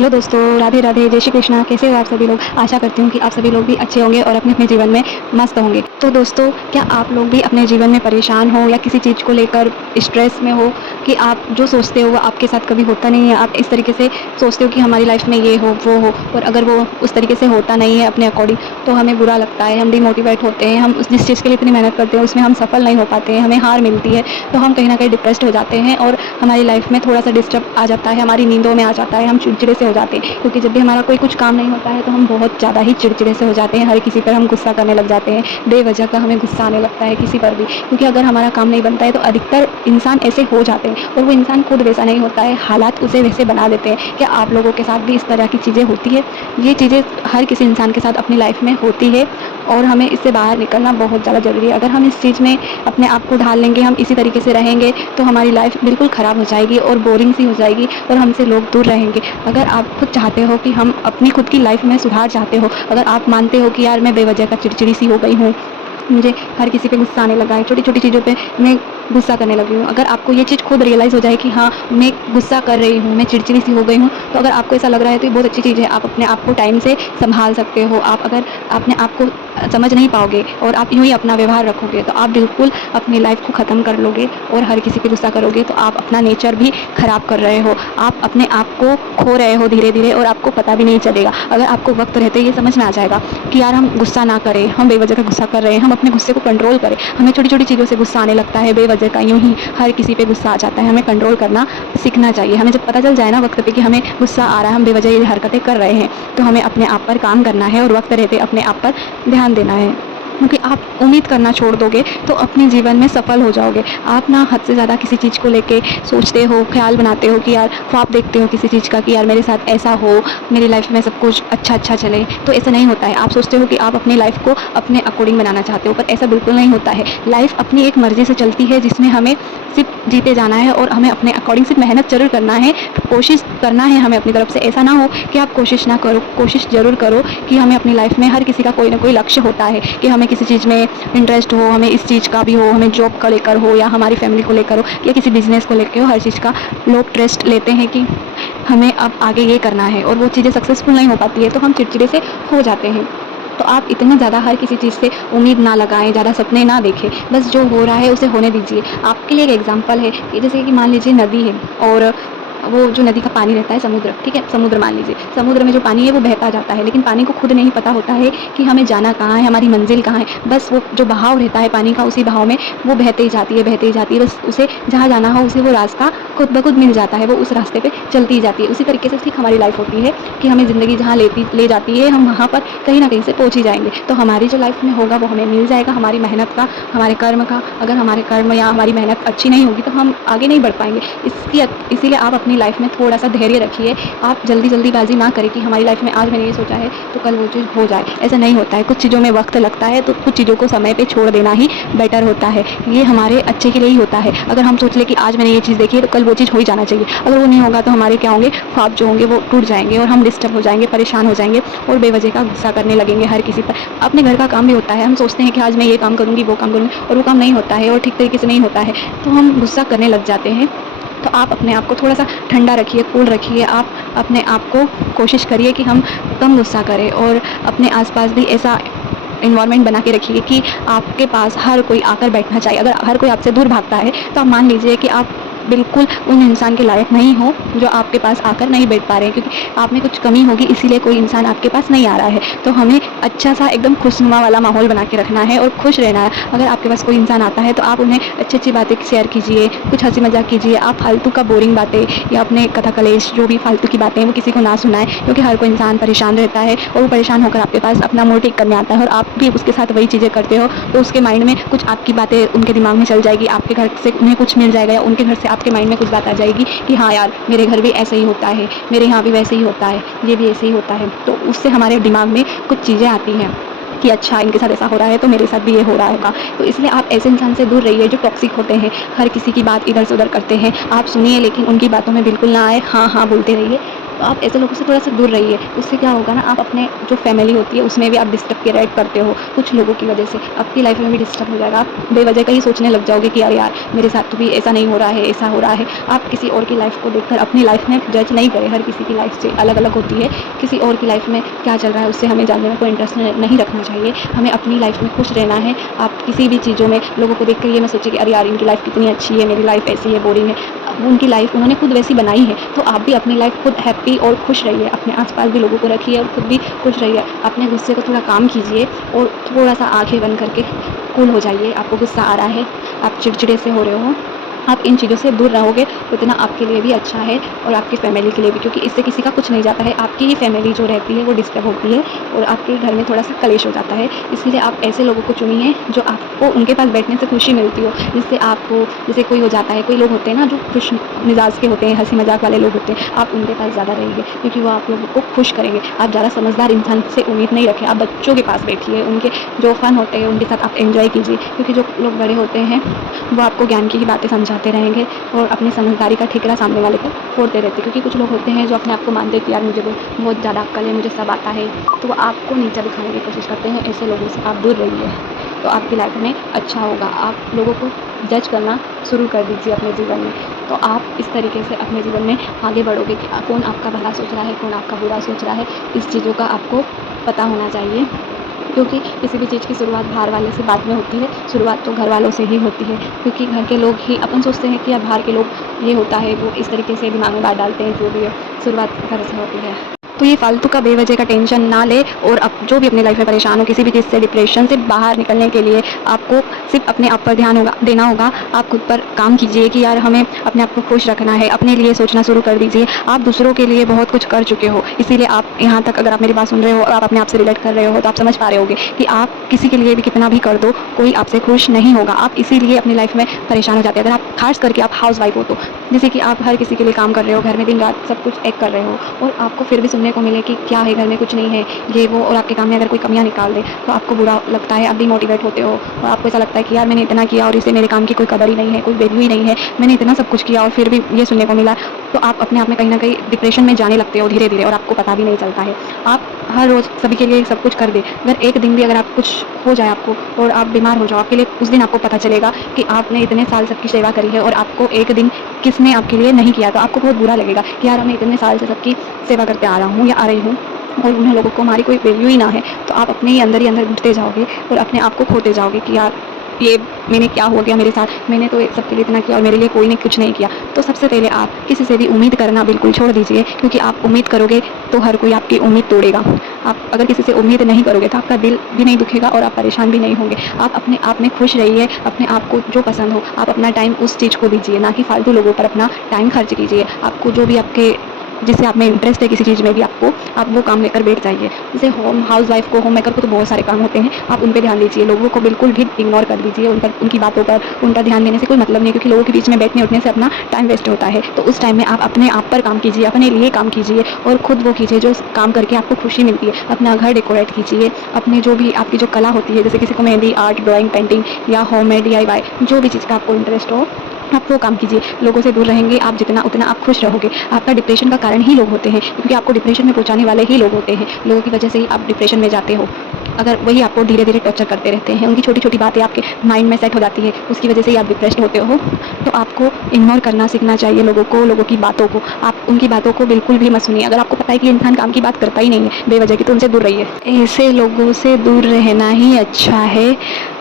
Hello दोस्तों, राधे राधे, जय श्री कृष्णा। कैसे हो आप सभी लोग? आशा करती हूँ कि आप सभी लोग भी अच्छे होंगे और अपने अपने जीवन में मस्त होंगे। तो दोस्तों, क्या आप लोग भी अपने जीवन में परेशान हो या किसी चीज़ को लेकर स्ट्रेस में हो कि आप जो सोचते हो वो आपके साथ कभी होता नहीं है? आप इस तरीके से सोचते हो कि हमारी लाइफ में ये हो वो हो, और अगर वो उस तरीके से होता नहीं है अपने अकॉर्डिंग तो हमें बुरा लगता है, हम डिमोटिवेट होते हैं, हम जिस चीज़ के लिए इतनी मेहनत करते हैं उसमें हम सफल नहीं हो पाते हैं, हमें हार मिलती है, तो हम कहीं ना कहीं डिप्रेस्ड हो जाते हैं और हमारी लाइफ में थोड़ा सा डिस्टर्ब आ जाता है, हमारी नींदों में आ जाता है, हम चिड़चिड़े से हो जाते हैं। क्योंकि जब भी हमारा कोई कुछ काम नहीं होता है तो हम बहुत ज़्यादा ही चिड़चिड़े से हो जाते हैं, हर किसी पर हम गुस्सा करने लग जाते हैं, बेवजह का हमें गुस्सा आने लगता है किसी पर भी। क्योंकि अगर हमारा काम नहीं बनता है तो अधिकतर इंसान ऐसे हो जाते हैं, और वो इंसान खुद वैसा नहीं होता है, हालात उसे वैसे बना देते हैं। क्या आप लोगों के साथ भी इस तरह की चीज़ें होती है? ये चीज़ें हर किसी इंसान के साथ अपनी लाइफ में होती है और हमें इससे बाहर निकलना बहुत ज़्यादा ज़रूरी है। अगर हम इस चीज़ में अपने आप को ढाल लेंगे, हम इसी तरीके से रहेंगे तो हमारी लाइफ बिल्कुल ख़राब हो जाएगी और बोरिंग सी हो जाएगी और हमसे लोग दूर रहेंगे। अगर आप खुद चाहते हो कि हम अपनी खुद की लाइफ में सुधार चाहते हो, अगर आप मानते हो कि यार मैं बेवजह का चिड़चिड़ी सी हो गई हूँ, मुझे हर किसी पे गुस्सा आने लगा है, छोटी छोटी चीज़ों पे मैं गुस्सा करने लगी हूँ, अगर आपको ये चीज़ खुद रियलाइज़ हो जाए कि हाँ मैं गुस्सा कर रही हूँ, मैं चिड़चिड़ी सी हो गई हूँ, तो अगर आपको ऐसा लग रहा है तो ये बहुत अच्छी चीज़ है। आप अपने आप को टाइम से संभाल सकते हो। आप अगर अपने आप को समझ नहीं पाओगे और आप यूँ ही अपना व्यवहार रखोगे तो आप बिल्कुल अपनी लाइफ को ख़त्म कर लोगे और हर किसी पे गुस्सा करोगे तो आप अपना नेचर भी ख़राब कर रहे हो, आप अपने आप को खो रहे हो धीरे धीरे और आपको पता भी नहीं चलेगा। अगर आपको वक्त रहते ये समझ में आ जाएगा कि यार हम गुस्सा ना करें, हम बेवजह का गुस्सा कर रहे हैं, हम अपने गुस्से को कंट्रोल करें। हमें छोटी छोटी चीज़ों से गुस्सा आने लगता है, बेवजह का यूँ ही हर किसी पे गुस्सा आ जाता है। हमें कंट्रोल करना सीखना चाहिए। हमें जब पता चल जाए ना वक्त पे कि हमें गुस्सा आ रहा है, हम बेवजह ये हरकतें कर रहे हैं, तो हमें अपने आप पर काम करना है और वक्त रहते अपने आप पर ध्यान देना है। क्योंकि आप उम्मीद करना छोड़ दोगे तो अपने जीवन में सफल हो जाओगे। आप ना हद से ज़्यादा किसी चीज़ को लेके सोचते हो, ख्याल बनाते हो कि यार ख्वाब देखते हो किसी चीज़ का कि यार मेरे साथ ऐसा हो, मेरी लाइफ में सब कुछ अच्छा अच्छा चले, तो ऐसा नहीं होता है। आप सोचते हो कि आप अपनी लाइफ को अपने अकॉर्डिंग बनाना चाहते हो, पर ऐसा बिल्कुल नहीं होता है। लाइफ अपनी एक मर्ज़ी से चलती है जिसमें हमें सिर्फ जीते जाना है और हमें अपने अकॉर्डिंग सिर्फ मेहनत ज़रूर करना है, कोशिश करना है हमें अपनी तरफ से। ऐसा ना हो कि आप कोशिश ना करो, कोशिश ज़रूर करो। कि हमें अपनी लाइफ में हर किसी का कोई ना कोई लक्ष्य होता है कि हमें किसी चीज़ में इंटरेस्ट हो, हमें इस चीज़ का भी हो, हमें जॉब को लेकर हो या हमारी फैमिली को लेकर हो या किसी बिजनेस को लेकर हो, हर चीज़ का लोग ट्रस्ट लेते हैं कि हमें अब आगे ये करना है और वो चीज़ें सक्सेसफुल नहीं हो पाती है तो हम चिड़चिड़े से हो जाते हैं। तो आप इतना ज़्यादा हर किसी चीज़ से उम्मीद ना लगाएं, ज़्यादा सपने ना देखें, बस जो हो रहा है उसे होने दीजिए। आपके लिए एक एग्जांपल है कि जैसे कि मान लीजिए नदी है और वो जो नदी का पानी रहता है समुद्र, ठीक है, समुद्र मान लीजिए, समुद्र में जो पानी है वो बहता जाता है, लेकिन पानी को खुद नहीं पता होता है कि हमें जाना कहाँ है, हमारी मंजिल कहाँ है। बस वो जो बहाव रहता है पानी का, उसी बहाव में वो बहते ही जाती है, बहते ही जाती है, बस उसे जहाँ जाना हो उसे वो रास्ता खुद ब खुद मिल जाता है, वो उस रास्ते पे चलती ही जाती है। उसी तरीके से ठीक हमारी लाइफ होती है कि हमें ज़िंदगी जहाँ ले जाती है हम वहाँ पर कहीं ना कहीं से पहुँच ही जाएंगे। तो हमारी जो लाइफ में होगा वो हमें मिल जाएगा, हमारी मेहनत का, हमारे कर्म का। अगर हमारे कर्म या हमारी मेहनत अच्छी नहीं होगी तो हम आगे नहीं बढ़ पाएंगे। इसीलिए आप अपनी लाइफ में थोड़ा सा धैर्य रखिए। आप जल्दीबाजी ना करें कि हमारी लाइफ में आज मैंने ये सोचा है तो कल वो चीज़ हो जाए, ऐसा नहीं होता है। कुछ चीज़ों में वक्त लगता है तो कुछ चीज़ों को समय पे छोड़ देना ही बेटर होता है। ये हमारे अच्छे के लिए ही होता है। अगर हम सोच लें कि आज मैंने ये चीज़ देखी है तो कल वो चीज़ हो ही जाना चाहिए, अगर वो नहीं होगा तो हमारे क्या होंगे, ख्वाब जो होंगे वो टूट जाएंगे और हम डिस्टर्ब हो जाएंगे, परेशान हो जाएंगे और बेवजह का गुस्सा करने लगेंगे हर किसी पर। अपने घर का काम भी होता है, हम सोचते हैं कि आज मैं ये काम करूँगी वो काम करूँगी और वो काम नहीं होता है और ठीक तरीके से नहीं होता है तो हम गुस्सा करने लग जाते हैं। तो आप अपने आप को थोड़ा सा ठंडा रखिए, कूल रखिए। आप अपने आप को कोशिश करिए कि हम कम गुस्सा करें और अपने आसपास भी ऐसा इन्वायरमेंट बना के रखिए कि आपके पास हर कोई आकर बैठना चाहिए। अगर हर कोई आपसे दूर भागता है तो आप मान लीजिए कि आप बिल्कुल उन इंसान के लायक नहीं हो जो आपके पास आकर नहीं बैठ पा रहे हैं, क्योंकि आप में कुछ कमी होगी इसीलिए कोई इंसान आपके पास नहीं आ रहा है। तो हमें अच्छा सा एकदम खुशनुमा वाला माहौल बना के रखना है और खुश रहना है। अगर आपके पास कोई इंसान आता है तो आप उन्हें अच्छी अच्छी बातें शेयर कीजिए, कुछ हंसी मजाक कीजिए। आप फालतू का बोरिंग बातें या अपने कथा कलेश जो भी फालतू की बातें हैं वो किसी को ना सुनाएं, क्योंकि हर कोई इंसान परेशान रहता है और वो परेशान होकर आपके पास अपना मूड ठीक करने आता है और आप भी उसके साथ वही चीज़ें करते हो तो उसके माइंड में कुछ आपकी बातें उनके दिमाग में चल जाएगी, आपके घर से उन्हें कुछ मिल जाएगा या उनके घर से आपके माइंड में कुछ बात आ जाएगी कि हाँ यार मेरे घर भी ऐसे ही होता है, मेरे यहाँ भी वैसे ही होता है, ये भी ऐसे ही होता है। तो उससे हमारे दिमाग में कुछ चीज़ें आती हैं कि अच्छा इनके साथ ऐसा हो रहा है तो मेरे साथ भी ये हो रहा होगा। तो इसलिए आप ऐसे इंसान से दूर रहिए जो टॉक्सिक होते हैं, हर किसी की बात इधर से उधर करते हैं। आप सुनिए लेकिन उनकी बातों में बिल्कुल ना आए, हाँ हाँ बोलते रहिए। तो आप ऐसे लोगों से थोड़ा सा दूर रहिए। उससे क्या होगा ना, आप अपने जो फैमिली होती है उसमें भी आप डिस्टर्ब क्रिएट करते हो कुछ लोगों की वजह से, आपकी लाइफ में भी डिस्टर्ब हो जाएगा। आप बेवजह का ही सोचने लग जाओगे कि यार यार मेरे साथ तो भी ऐसा नहीं हो रहा है, ऐसा हो रहा है। आप किसी और की लाइफ को देखकर अपनी लाइफ में जज नहीं करें। हर किसी की लाइफ से अलग अलग होती है। किसी और की लाइफ में क्या चल रहा है उससे हमें जानने में कोई इंटरेस्ट नहीं रखना चाहिए। हमें अपनी लाइफ में खुश रहना है। आप किसी भी चीज़ों में लोगों को देख कर ये मैं सोचे कि अरे यार इनकी लाइफ कितनी अच्छी है, मेरी लाइफ ऐसी है, बोरिंग है। उनकी लाइफ उन्होंने खुद वैसी बनाई है, तो आप भी अपनी लाइफ खुद हैप्पी और खुश रहिए। अपने आसपास भी लोगों को रखिए और खुद भी खुश रहिए। अपने गुस्से को थोड़ा काम कीजिए और थोड़ा सा आंखें बंद करके कूल हो जाइए। आपको गुस्सा आ रहा है, आप चिड़चिड़े से हो रहे हो, आप इन चीज़ों से दूर रहोगे उतना आपके लिए भी अच्छा है और आपकी फैमिली के लिए भी, क्योंकि इससे किसी का कुछ नहीं जाता है। आपकी ही फैमिली जो रहती है वो डिस्टर्ब होती है और आपके घर में थोड़ा सा कलेश हो जाता है। इसलिए आप ऐसे लोगों को चुनिए जो आपको उनके पास बैठने से खुशी मिलती हो, जिससे आपको, जैसे कोई हो जाता है, कोई लोग होते हैं ना जो खुश मिजाज के होते हैं, हंसी मजाक वाले लोग होते हैं, आप उनके पास ज़्यादा रहिए क्योंकि वो आप लोगों को खुश करेंगे। आप ज़्यादा समझदार इंसान से उम्मीद नहीं रखें। आप बच्चों के पास बैठिए, उनके जो फ़न होते हैं उनके साथ आप एंजॉय कीजिए, क्योंकि जो लोग बड़े होते हैं वो आपको ज्ञान की ही बातें समझाते रहेंगे और अपनी समझदारी का ठिकरा सामने वाले पर फोड़ते रहते हैं। क्योंकि कुछ लोग होते हैं जो अपने आप को मानते हैं कि यार मुझे बहुत ज़्यादा अक्ल है, मुझे सब आता है, तो वो आपको नीचा दिखाने की कोशिश करते हैं। ऐसे लोगों से आप दूर रहिए तो आपकी लाइफ में अच्छा होगा। आप लोगों को जज करना शुरू कर दीजिए अपने जीवन में, तो आप इस तरीके से अपने जीवन में आगे बढ़ोगे कि कौन आपका भला सोच रहा है, कौन आपका बुरा सोच रहा है। इस चीज़ों का आपको पता होना चाहिए, क्योंकि किसी भी चीज़ की शुरुआत बाहर वाले से बाद में होती है। शुरुआत तो घर वालों से ही होती है, क्योंकि घर के लोग ही, अपन सोचते हैं कि यार बाहर के लोग ये होता है, वो इस तरीके से दिमाग में बात डालते हैं, जो भी है शुरुआत घर से होती है। तो ये फालतू का बेवजह का टेंशन ना ले और अब जो भी अपनी लाइफ में परेशान हो, किसी भी चीज़ से, डिप्रेशन से बाहर निकलने के लिए आपको सिर्फ अपने आप पर ध्यान देना होगा। आप खुद पर काम कीजिए कि यार हमें अपने आप को खुश रखना है, अपने लिए सोचना शुरू कर दीजिए। आप दूसरों के लिए बहुत कुछ कर चुके हो, इसीलिए आप यहाँ तक, अगर आप मेरी बात सुन रहे हो और आप अपने आप से रिलेट कर रहे हो तो आप समझ पा रहे होगे कि आप किसी के लिए भी कितना भी कर दो, कोई आपसे खुश नहीं होगा। आप इसीलिए अपनी लाइफ में परेशान हो जाते हैं। अगर आप खास करके आप हाउस वाइफ हो, तो जैसे कि आप हर किसी के लिए काम कर रहे हो, घर में दिन रात सब कुछ एक कर रहे हो और आपको फिर भी सुनने को मिले कि क्या है, घर में कुछ नहीं है, ये वो, और आपके काम में अगर कोई कमियां निकाल दे तो आपको बुरा लगता है, आप डिमोटिवेट होते हो और आपको ऐसा लगता है कि यार मैंने इतना किया और इसे मेरे काम की कोई कदर ही नहीं है, कोई वैल्यू ही नहीं है, मैंने इतना सब कुछ किया और फिर भी ये सुनने को मिला। तो आप अपने आप में कहीं ना कहीं डिप्रेशन में जाने लगते हो धीरे धीरे और आपको पता भी नहीं चलता है। आप हर रोज़ सभी के लिए सब कुछ कर दे, अगर एक दिन भी अगर आप कुछ हो जाए आपको और आप बीमार हो जाओ, आपके लिए उस दिन आपको पता चलेगा कि आपने इतने साल सबकी सेवा करी है और आपको एक दिन किसने आपके लिए नहीं किया, तो आपको बहुत बुरा लगेगा कि यार मैं इतने साल से सबकी सेवा करते आ रहा हूँ या आ रही हूँ और उन्हें लोगों को हमारी कोई वैल्यू ही ना है। तो आप अपने ही अंदर घुटते जाओगे और अपने आप को खोते जाओगे कि यार ये मैंने क्या हो गया मेरे साथ, मैंने तो सबके लिए इतना किया और मेरे लिए कोई ने कुछ नहीं किया। तो सबसे पहले आप किसी से भी उम्मीद करना बिल्कुल छोड़ दीजिए, क्योंकि आप उम्मीद करोगे तो हर कोई आपकी उम्मीद तोड़ेगा। आप अगर किसी से उम्मीद नहीं करोगे तो आपका दिल भी नहीं दुखेगा और आप परेशान भी नहीं होंगे। आप अपने आप में खुश रहिए, अपने आप को जो पसंद हो आप अपना टाइम उस चीज़ को दीजिए, ना कि फालतू लोगों पर अपना टाइम खर्च कीजिए। आपको जो भी आपके जिससे आप में इंटरेस्ट है किसी चीज़ में भी, आप वो काम लेकर बैठ जाइए। जैसे हाउस वाइफ को, होम मेकर को तो बहुत सारे काम होते हैं, आप उन पर ध्यान दीजिए। लोगों को बिल्कुल भी इग्नोर कर दीजिए, उनकी बातों पर उनका ध्यान देने से कोई मतलब नहीं, क्योंकि लोगों के बीच में बैठने उठने से अपना टाइम वेस्ट होता है। तो उस टाइम में आप अपने आप पर काम कीजिए, अपने लिए काम कीजिए और खुद वो कीजिए जो काम करके आपको खुशी मिलती है। अपना घर डेकोरेट कीजिए, अपने जो भी आपकी जो कला होती है, जैसे किसी को मेहंदी आर्ट, ड्राइंग, पेंटिंग या होममेड DIY, जो भी चीज़ का आपको इंटरेस्ट हो आप वो काम कीजिए। लोगों से दूर रहेंगे आप जितना, उतना आप खुश रहोगे। आपका डिप्रेशन का कारण ही लोग होते हैं, क्योंकि आपको डिप्रेशन में पहुंचाने वाले ही लोग होते हैं। लोगों की वजह से ही आप डिप्रेशन में जाते हो। अगर वही आपको धीरे धीरे टॉर्चर करते रहते हैं, उनकी छोटी छोटी बातें आपके माइंड में सेट हो जाती है, उसकी वजह से ही आप डिप्रेस्ड होते हो। तो आपको इग्नोर करना सीखना चाहिए लोगों को, लोगों की बातों को। आप उनकी बातों को बिल्कुल भी मत सुनिए। अगर आपको पता है कि इंसान काम की बात करता ही नहीं है बेवजह की, तो उनसे दूर रहिए। ऐसे लोगों से दूर रहना ही अच्छा है।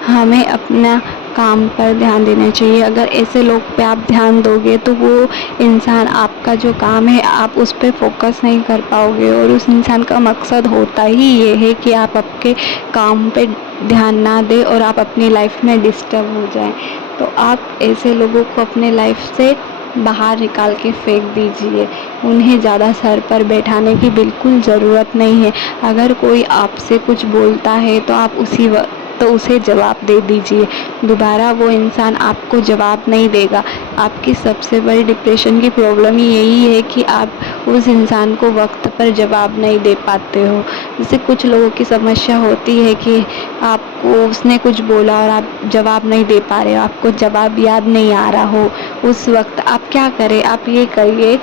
हमें अपना काम पर ध्यान देना चाहिए। अगर ऐसे लोग पे आप ध्यान दोगे तो वो इंसान, आपका जो काम है आप उस पर फोकस नहीं कर पाओगे और उस इंसान का मकसद होता ही ये है कि आप आपके काम पे ध्यान ना दें और आप अपनी लाइफ में डिस्टर्ब हो जाएं। तो आप ऐसे लोगों को अपने लाइफ से बाहर निकाल के फेंक दीजिए। उन्हें ज़्यादा सर पर बैठाने की बिल्कुल ज़रूरत नहीं है। अगर कोई आपसे कुछ बोलता है तो आप उसी वक्त तो उसे जवाब दे दीजिए। दोबारा वो इंसान आपको जवाब नहीं देगा। आपकी सबसे बड़ी डिप्रेशन की प्रॉब्लम ही यही है कि आप उस इंसान को वक्त पर जवाब नहीं दे पाते हो। जैसे कुछ लोगों की समस्या होती है कि आपको उसने कुछ बोला और आप जवाब नहीं दे पा रहे हो, आपको जवाब याद नहीं आ रहा हो, उस वक्त आप क्या करें, आप ये करिए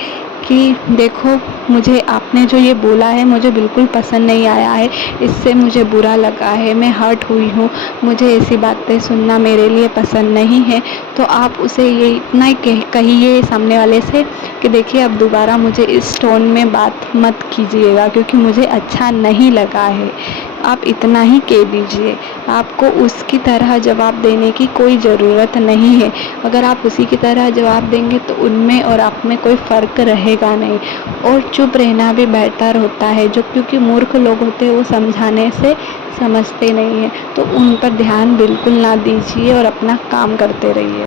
कि देखो, मुझे आपने जो ये बोला है मुझे बिल्कुल पसंद नहीं आया है, इससे मुझे बुरा लगा है, मैं हर्ट हुई हूँ, मुझे ऐसी बातें सुनना मेरे लिए पसंद नहीं है। तो आप उसे ये इतना ही कहिए सामने वाले से कि देखिए अब दोबारा मुझे इस टोन में बात मत कीजिएगा, क्योंकि मुझे अच्छा नहीं लगा है। आप इतना ही कह दीजिए, आपको उसकी तरह जवाब देने की कोई ज़रूरत नहीं है। अगर आप उसी की तरह जवाब देंगे तो उनमें और आप में कोई फ़र्क रहेगा नहीं, और चुप रहना भी बेहतर होता है। जो क्योंकि मूर्ख लोग होते हैं वो समझाने से समझते नहीं हैं, तो उन पर ध्यान बिल्कुल ना दीजिए और अपना काम करते रहिए।